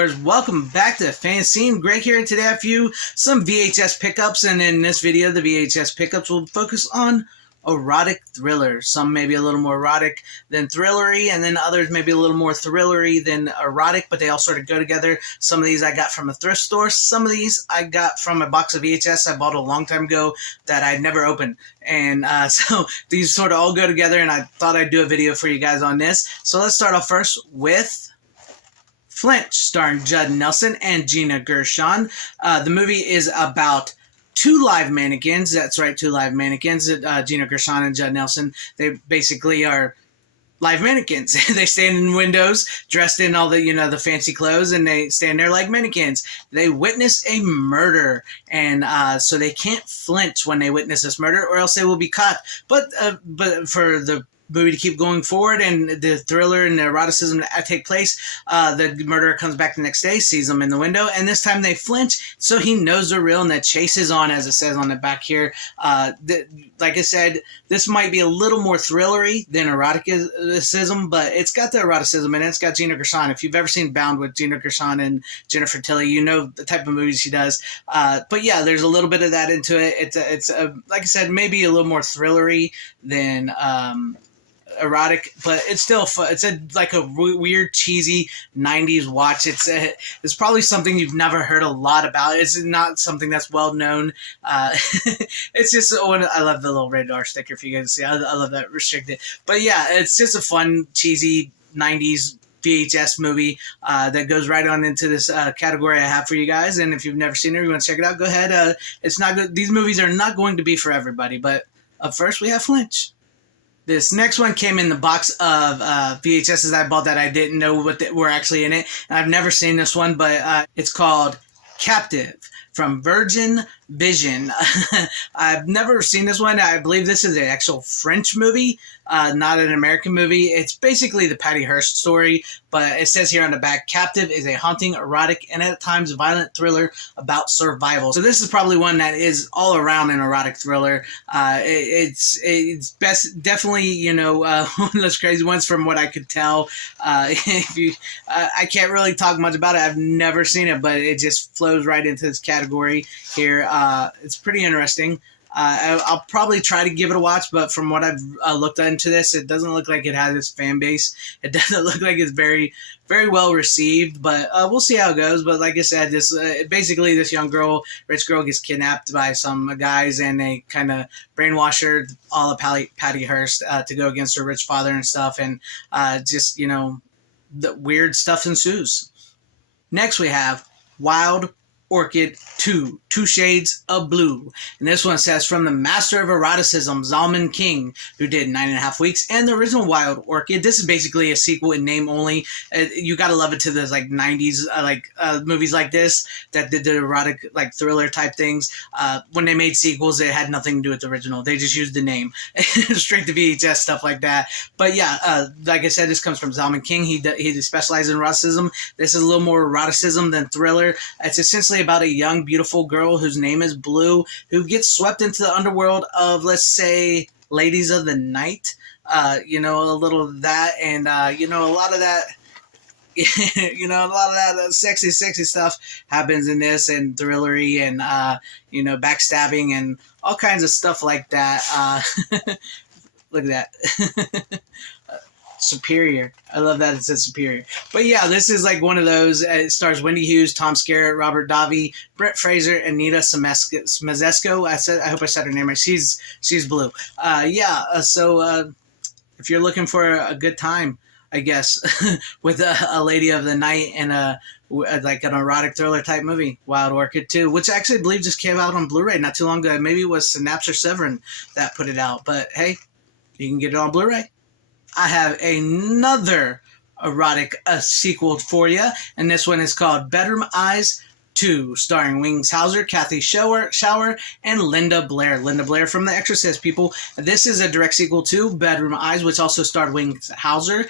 moviegoers, welcome back to FanZcene. Greg here, and today I have for you some VHS pickups, and in this video the VHS pickups will focus on erotic thrillers. Some maybe a little more erotic than thrillery, and then others maybe a little more thrillery than erotic, but they all sort of go together. Some of these I got from a thrift store. Some of these I got from a box of VHS I bought a long time ago that I'd never opened. And so these sort of all go together, and I thought I'd do a video for you guys on this. So let's start off first with Flinch, starring Judd Nelson and Gina Gershon. The movie is about two live mannequins. That's right, two live mannequins. Gina Gershon and Judd Nelson. They basically are live mannequins. They stand in windows, dressed in all the, the fancy clothes, and they stand there like mannequins. They witness a murder, and so they can't flinch when they witness this murder, or else they will be caught. But for the movie to keep going forward and the thriller and the eroticism that take place, the murderer comes back the next day, sees them in the window, and this time they flinch, so he knows they're real, and the chase is on, as it says on the back here. Like I said, this might be a little more thrillery than eroticism, but it's got the eroticism, and it's got Gina Gershon. If you've ever seen Bound with Gina Gershon and Jennifer Tilly, you know the type of movies she does. But yeah, there's a little bit of that into it. It's like I said, maybe a little more thrillery than erotic, but it's still fun. It's like a weird, cheesy 90s watch. It's probably something you've never heard a lot about. It's not something that's well known. It's just I love the little red R sticker, if you guys see. I love that restricted. But yeah, it's just a fun, cheesy 90s VHS movie that goes right on into this category I have for you guys. And if you've never seen it, or you want to check it out, go ahead. It's not good. These movies are not going to be for everybody, but up first we have Flinch. This next one came in the box of VHSs I bought that I didn't know what were actually in it. And I've never seen this one, but it's called Captive from Virgin Vision. I've never seen this one. I believe this is an actual French movie, not an American movie. It's basically the Patty Hearst story, but it says here on the back, Captive is a haunting, erotic, and at times violent thriller about survival. So this is probably one that is all around an erotic thriller. It's definitely, one of those crazy ones from what I could tell. I can't really talk much about it. I've never seen it, but it just flows right into this category here. It's pretty interesting. I'll probably try to give it a watch, but from what I've looked into this, it doesn't look like it has its fan base. It doesn't look like it's very, very well received, but we'll see how it goes. But like I said, basically this young girl, rich girl, gets kidnapped by some guys, and they kind of brainwash her, all of Patty Hearst, to go against her rich father and stuff, and the weird stuff ensues. Next we have Wild Orchid 2, Two Shades of Blue. And this one says, from the master of eroticism, Zalman King, who did 9.5 Weeks, and the original Wild Orchid. This is basically a sequel in name only. You gotta love it to those 90s movies like this that did the erotic thriller type things. When they made sequels, it had nothing to do with the original. They just used the name. Straight to VHS, stuff like that. But yeah, like I said, this comes from Zalman King. He specializes in eroticism. This is a little more eroticism than thriller. It's essentially about a young, beautiful girl whose name is Blue, who gets swept into the underworld of, let's say, ladies of the night. A little of that, and a lot of that. A lot of that sexy stuff happens in this, and thrillery, and backstabbing, and all kinds of stuff like that. Look at that. Superior. I love that it says Superior. But yeah, this is one of those. It stars Wendy Hughes, Tom Skerritt, Robert Davi, Brent Fraser, and Nita Smezesco. I hope I said her name right. She's Blue. So if you're looking for a good time, I guess, with a lady of the night and an erotic thriller type movie, Wild Orchid 2, which I actually believe just came out on Blu-ray not too long ago. Maybe it was Synapse or Severin that put it out. But hey, you can get it on Blu-ray. I have another erotic sequel for you, and this one is called Bedroom Eyes 2, starring Wings Hauser, Kathy Shower, and Linda Blair. Linda Blair from The Exorcist, people. This is a direct sequel to Bedroom Eyes, which also starred Wings Hauser.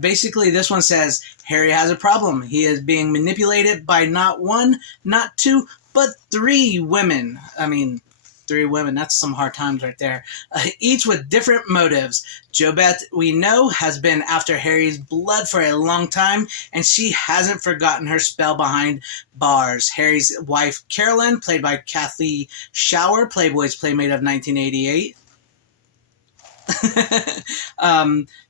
Basically, this one says, Harry has a problem. He is being manipulated by not one, not two, but 3 women. I mean, 3 women. That's some hard times right there. Each with different motives. JoBeth, we know, has been after Harry's blood for a long time, and she hasn't forgotten her spell behind bars. Harry's wife, Carolyn, played by Kathleen Shower, Playboy's Playmate of 1988.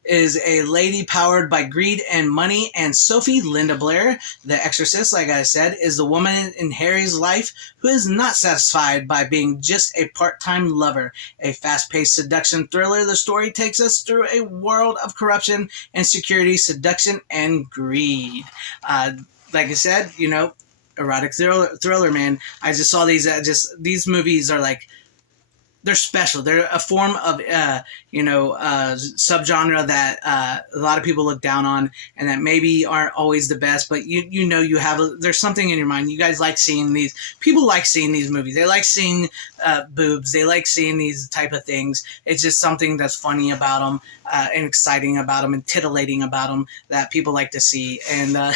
Is a lady powered by greed and money, and Sophie Linda Blair, the exorcist, like I said, is the woman in Harry's life who is not satisfied by being just a part-time lover. A fast-paced seduction thriller, the story takes us through a world of corruption, insecurity, seduction, and greed. Like I said, you know, erotic thriller, man. I just saw these. These movies are like, they're special. They're a form of, subgenre that a lot of people look down on, and that maybe aren't always the best. But you have there's something in your mind. You guys like seeing these. People like seeing these movies. They like seeing boobs. They like seeing these type of things. It's just something that's funny about them, and exciting about them, and titillating about them that people like to see. And I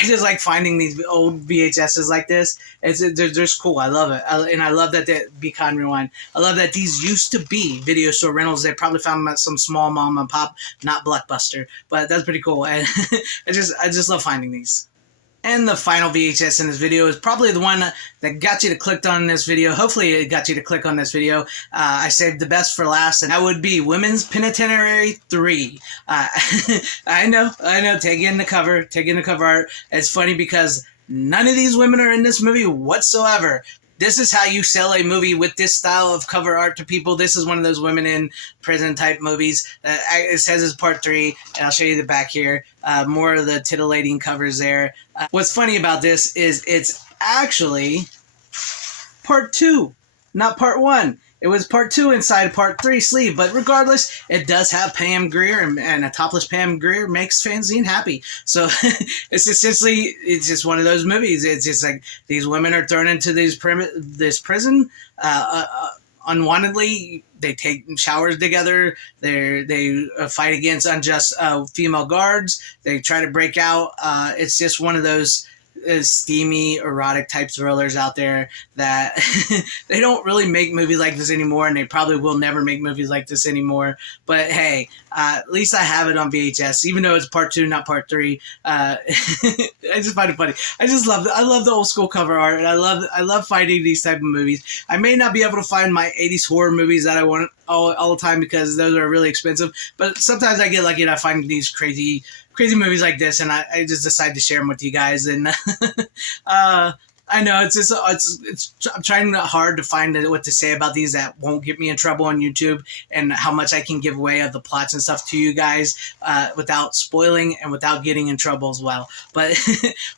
just like finding these old VHSs like this. They're just cool. I love it, and I love that they Be Kind Rewind. I love that these used to be video store rentals. They probably found them at some small mom and pop, not Blockbuster, but that's pretty cool. And I just love finding these. And the final VHS in this video is probably the one that got you to click on this video. Hopefully it got you to click on this video. I saved the best for last, and that would be Women's Penitentiary 3. I know, taking the cover art. It's funny because none of these women are in this movie whatsoever. This is how you sell a movie with this style of cover art to people. This is one of those women in prison type movies. It says it's part 3, and I'll show you the back here. More of the titillating covers there. What's funny about this is it's actually part 2, not part 1. It was part 2 inside part 3 sleeve, but regardless, it does have Pam Grier, and a topless Pam Grier makes FanZcene happy. So it's essentially, it's just one of those movies. It's just like these women are thrown into this prison unwantedly. They take showers together. They fight against unjust female guards. They try to break out. It's just one of those steamy erotic type thrillers out there that they don't really make movies like this anymore, and they probably will never make movies like this anymore. But hey, at least I have it on VHS, even though it's part 2, not part 3. I just find it funny. I love the old school cover art, and I love finding these type of movies. I may not be able to find my 80s horror movies that I want all the time, because those are really expensive, but sometimes I get lucky and I find these crazy movies like this, and I just decide to share them with you guys. And I know I'm trying hard to find what to say about these that won't get me in trouble on YouTube, and how much I can give away of the plots and stuff to you guys without spoiling and without getting in trouble as well. But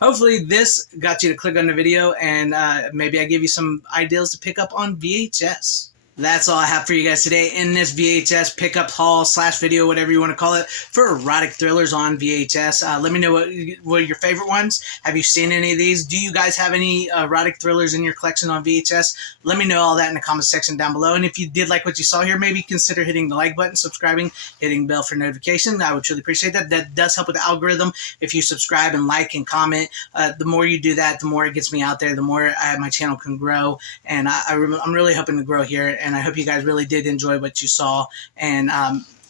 hopefully this got you to click on the video, and maybe I give you some ideas to pick up on VHS. That's all I have for you guys today in this VHS pickup haul / video, whatever you want to call it, for erotic thrillers on VHS. Let me know what are your favorite ones. Have you seen any of these? Do you guys have any erotic thrillers in your collection on VHS? Let me know all that in the comment section down below. And if you did like what you saw here, maybe consider hitting the like button, subscribing, hitting bell for notification. I would truly appreciate that. That does help with the algorithm. If you subscribe and like and comment, the more you do that, the more it gets me out there, the more my channel can grow. And I'm really hoping to grow here. And I hope you guys really did enjoy what you saw, and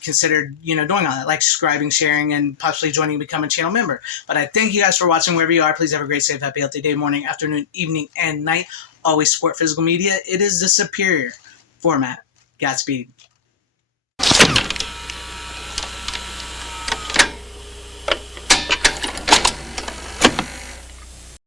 considered doing all that, like subscribing, sharing, and possibly joining and becoming a channel member. But I thank you guys for watching wherever you are. Please have a great, safe, happy, healthy day, morning, afternoon, evening, and night. Always support physical media. It is the superior format. Godspeed.